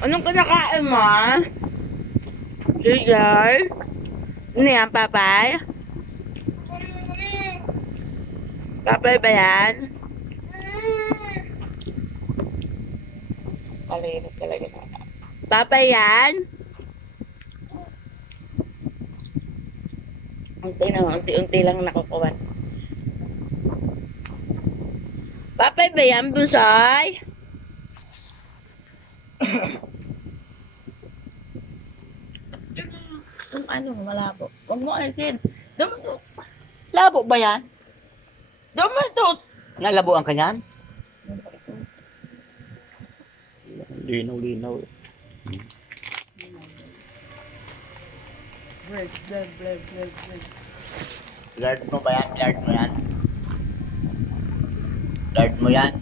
Anong kinakain mo? Sugar? Ano yan, papay? Papay ba yan? Kalinit talaga na. Papay yan? Unti lang nakukuha. Papay ba yan, Bunsoy? Yung ano, malabo. Huwag mo alisin. Dumudot. Labo ba yan? Dumudot. Nalabuan ka yan? Linaw-linaw. Bread. Lard mo ba yan? Lard mo yan? Lard mo yan?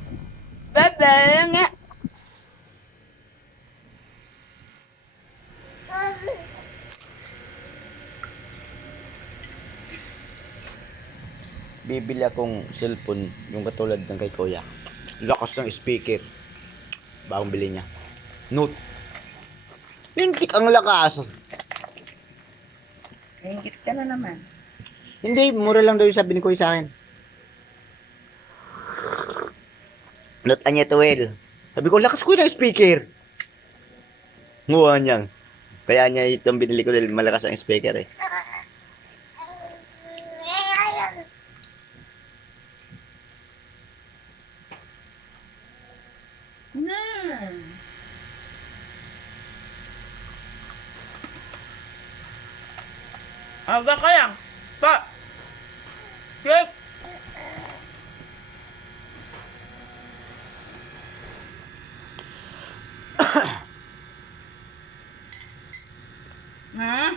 Bebe nga. Bibili akong cellphone, yung katulad ng kay Kuya. Lakas ng speaker. Bagong bili niya. Note. Lintik ang lakas. Naingit ka na naman. Hindi, mura lang daw yung sabi ni Kuya sa akin. Note anya 12. Sabi ko, lakas ko ng speaker. Nguha niya. Kaya niya itong binili ko dahil malakas ang speaker eh. Aga ka yan. Pa. Check. Ha?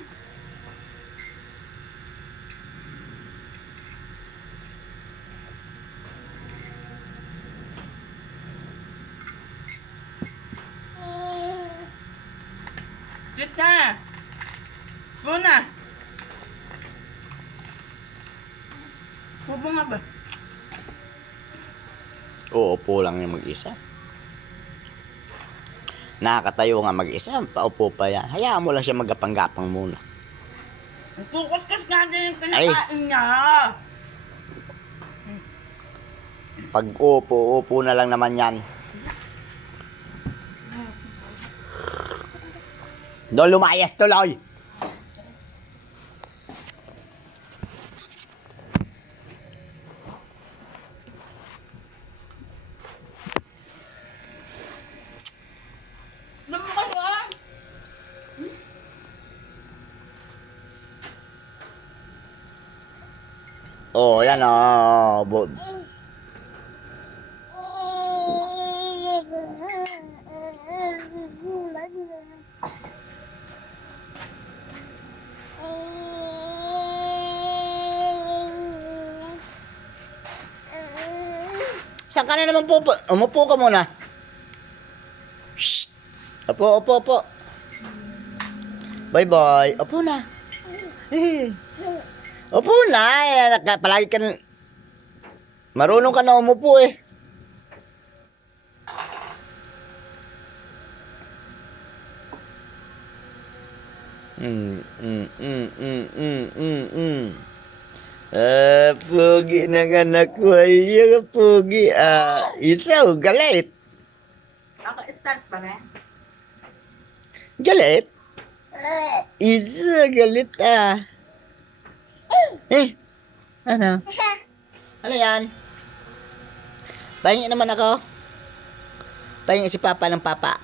Sit na. Muna. Huwag mo nga ba? Uupo lang yung mag-isa. Nakakatayo nga mag-isa, paupo pa yan. Hayaan mo lang siya magapang-gapang muna. Kukuskus nga din yung kinakain niya. Pag upo na lang naman yan. Doon lumayas tuloy! Lumakas ah! Oh, yan oh. Saan ka na naman po? Umupo ka muna. Shh. Opo. Bye-bye. Opo na. Opo na. Palagi ka na. Marunong ka na umupo eh. Pugi ng anak ko ay pugi. Isaw, galit. Ako, start pa na. Galit? Isa, galit Ano? Ano yan? Pahingi naman ako. Pahingi si Papa ng Papa.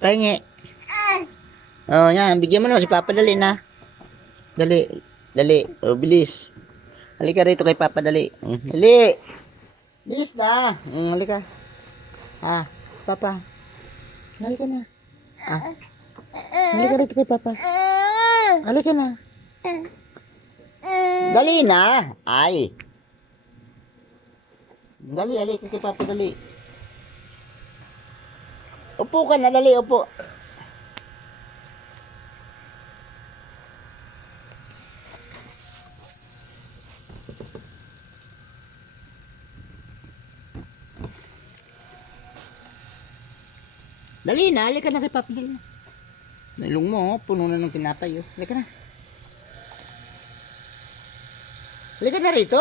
Pahingi. Oh, yan. Bigyan mo naman si Papa. Dali na. Dali. Oh, bilis. Halika rito kay Papa. Dali. Dali. Bilis na. Halika. Papa. Halika na. Halika rito kay Papa. Halika na. Dali na. Ay. Dali, halika kay Papa. Dali. Upo ka na. Dali, upo. Dali na, halika na kay Papa, dali na. Nailong mo, oh, puno na ng tinapay, oh. Halika na. Halika na rito.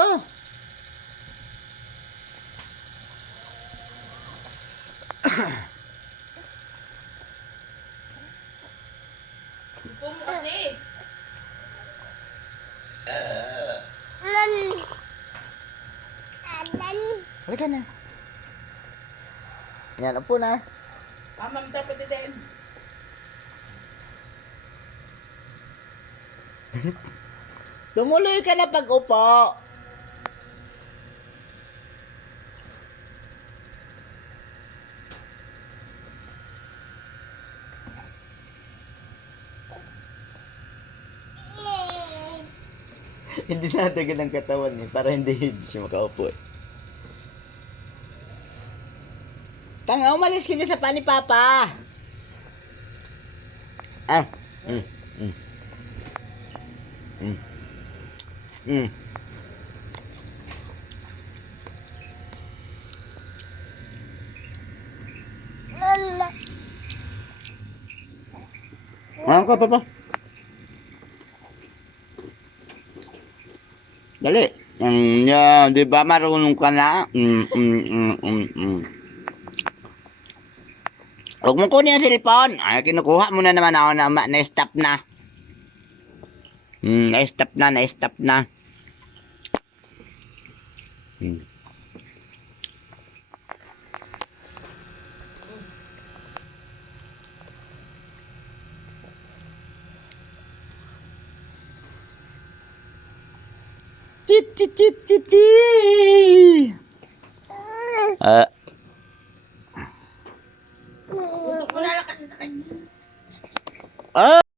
Upo mo kasi. Halika na. Yan, upo na. Mama, dapat din. Tumuloy ka na pag-upo. Hindi natagal ang katawan niya para hindi siya makaupo. Tanga, umalis ka dyan sa pa ni Papa. Ah. Mm. Mm. Mm. Mm. Ano ka, Papa? Dali. Yeah, di ba marunong ka na? Huwag mo kunin ang cellphone. Ay, kinukuha mo na naman ako na na-stop na. Na-stop na, na-stop na. Ti. Upo mo na lang kasi sa kanya. Ah.